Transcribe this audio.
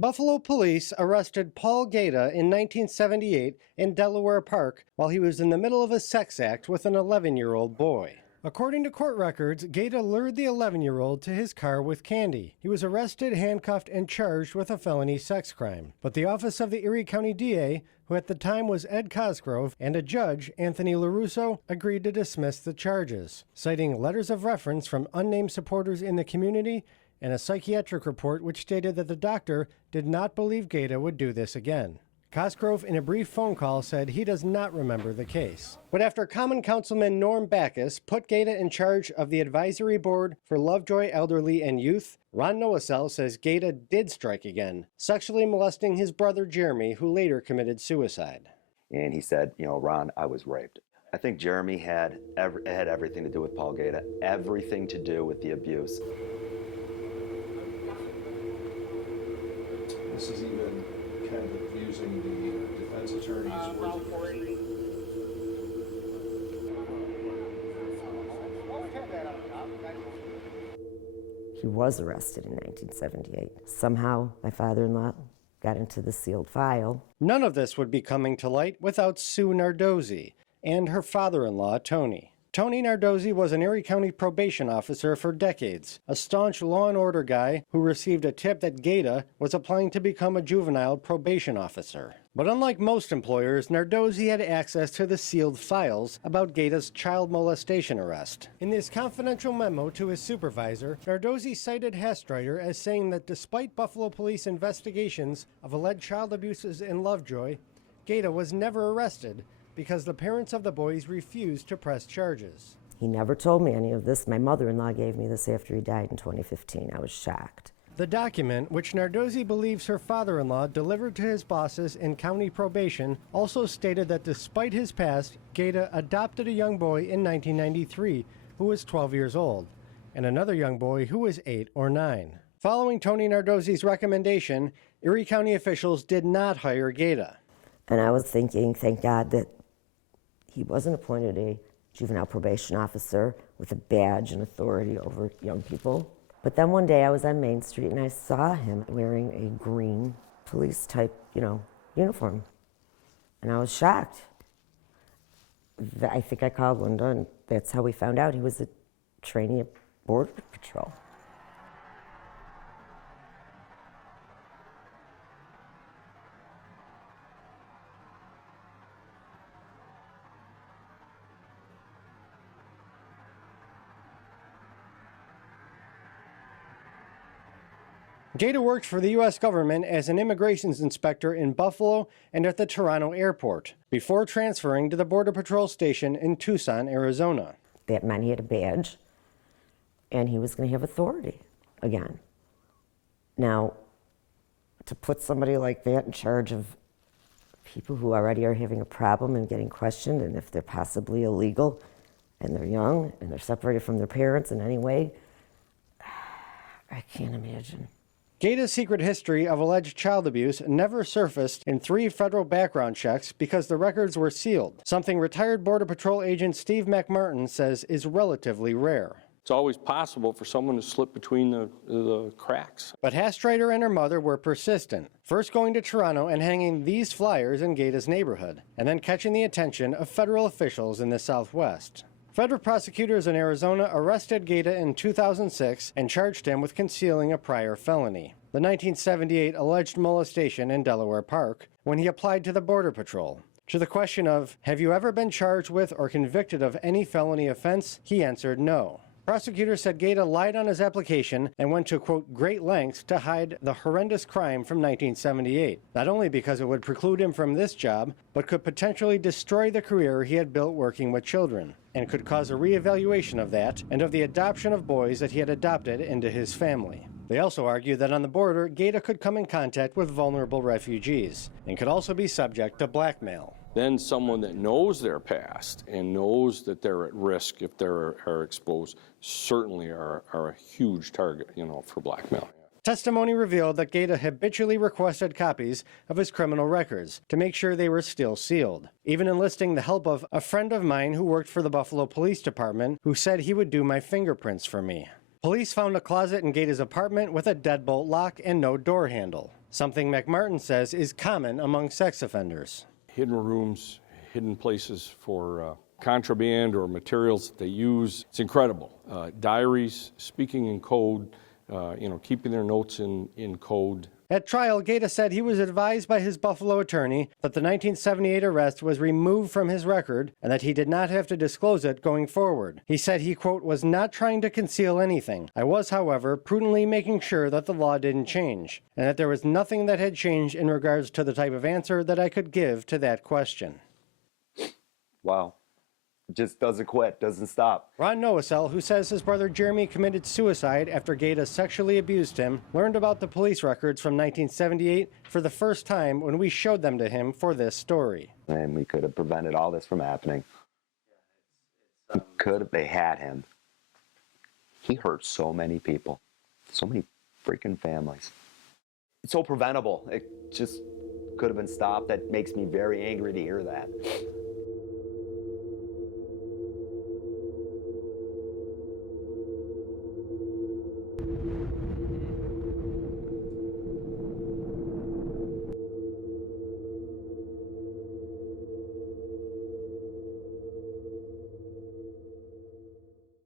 Buffalo police arrested Paul Gaeta in 1978 in Delaware Park while he was in the middle of a sex act with an 11-year-old boy. According to court records, Gaeta lured the 11-year-old to his car with candy. He was arrested, handcuffed, and charged with a felony sex crime. But the office of the Erie County DA, who at the time was Ed Cosgrove, and a judge, Anthony LaRusso, agreed to dismiss the charges, citing letters of reference from unnamed supporters in the community and a psychiatric report which stated that the doctor did not believe Gaeta would do this again. Cosgrove, in a brief phone call, said he does not remember the case. But after Common Councilman Norm Backus put Gaeta in charge of the advisory board for Lovejoy Elderly and Youth, Ron Noasel says Gaeta did strike again, sexually molesting his brother Jeremy, who later committed suicide. And he said, Ron, I was raped. I think Jeremy had everything to do with Paul Gaeta, everything to do with the abuse. This is even kind of using the defense attorney's words. He was arrested in 1978. Somehow, my father-in-law got into the sealed file. None of this would be coming to light without Sue Nardozzi and her father-in-law, Tony. Tony Nardozzi was an Erie County probation officer for decades, a staunch law and order guy who received a tip that Gaeta was applying to become a juvenile probation officer. But unlike most employers, Nardozzi had access to the sealed files about Gaeta's child molestation arrest. In this confidential memo to his supervisor, Nardozzi cited Hastreiter as saying that despite Buffalo police investigations of alleged child abuses in Lovejoy, Gaeta was never arrested because the parents of the boys refused to press charges. He never told me any of this. My mother-in-law gave me this after he died in 2015. I was shocked. The document, which Nardozzi believes her father-in-law delivered to his bosses in county probation, also stated that despite his past, Gaeta adopted a young boy in 1993 who was 12 years old, and another young boy who was 8 or 9. Following Tony Nardozzi's recommendation, Erie County officials did not hire Gaeta. And I was thinking, thank God that he wasn't appointed a juvenile probation officer with a badge and authority over young people. But then one day I was on Main Street and I saw him wearing a green police type, uniform. And I was shocked. I think I called Linda, and that's how we found out he was a trainee at Border Patrol. Gaeta worked for the U.S. government as an immigrations inspector in Buffalo and at the Toronto airport, before transferring to the Border Patrol station in Tucson, Arizona. That meant he had a badge, and he was going to have authority again. Now, to put somebody like that in charge of people who already are having a problem and getting questioned, and if they're possibly illegal, and they're young, and they're separated from their parents in any way, I can't imagine. Gaeta's secret history of alleged child abuse never surfaced in 3 federal background checks because the records were sealed, something retired Border Patrol agent Steve McMartin says is relatively rare. It's always possible for someone to slip between the cracks. But Hastreiter and her mother were persistent, first going to Toronto and hanging these flyers in Gaeta's neighborhood, and then catching the attention of federal officials in the Southwest. Federal prosecutors in Arizona arrested Gaeta in 2006 and charged him with concealing a prior felony, the 1978 alleged molestation in Delaware Park, when he applied to the Border Patrol. To the question of, have you ever been charged with or convicted of any felony offense, he answered no. Prosecutors said Gaeta lied on his application and went to, quote, great lengths to hide the horrendous crime from 1978, not only because it would preclude him from this job, but could potentially destroy the career he had built working with children, and could cause a reevaluation of that and of the adoption of boys that he had adopted into his family. They also argued that on the border, Gaeta could come in contact with vulnerable refugees and could also be subject to blackmail. Then someone that knows their past and knows that they're at risk if they are exposed certainly are a huge target, for blackmail. Testimony revealed that Gaeta habitually requested copies of his criminal records to make sure they were still sealed, even enlisting the help of a friend of mine who worked for the Buffalo Police Department who said he would do my fingerprints for me. Police found a closet in Gaeta's apartment with a deadbolt lock and no door handle, something McMartin says is common among sex offenders. Hidden rooms, hidden places for contraband or materials that they use. It's incredible. Diaries, speaking in code, keeping their notes in code. At trial, Gaeta said he was advised by his Buffalo attorney that the 1978 arrest was removed from his record and that he did not have to disclose it going forward. He said he, quote, was not trying to conceal anything. I was, however, prudently making sure that the law didn't change and that there was nothing that had changed in regards to the type of answer that I could give to that question. Wow. Just doesn't quit, doesn't stop. Ron Noacel, who says his brother Jeremy committed suicide after Gaeta sexually abused him, learned about the police records from 1978 for the first time when we showed them to him for this story. And we could have prevented all this from happening. They had him. He hurt so many people, so many freaking families. It's so preventable. It just could have been stopped. That makes me very angry to hear that.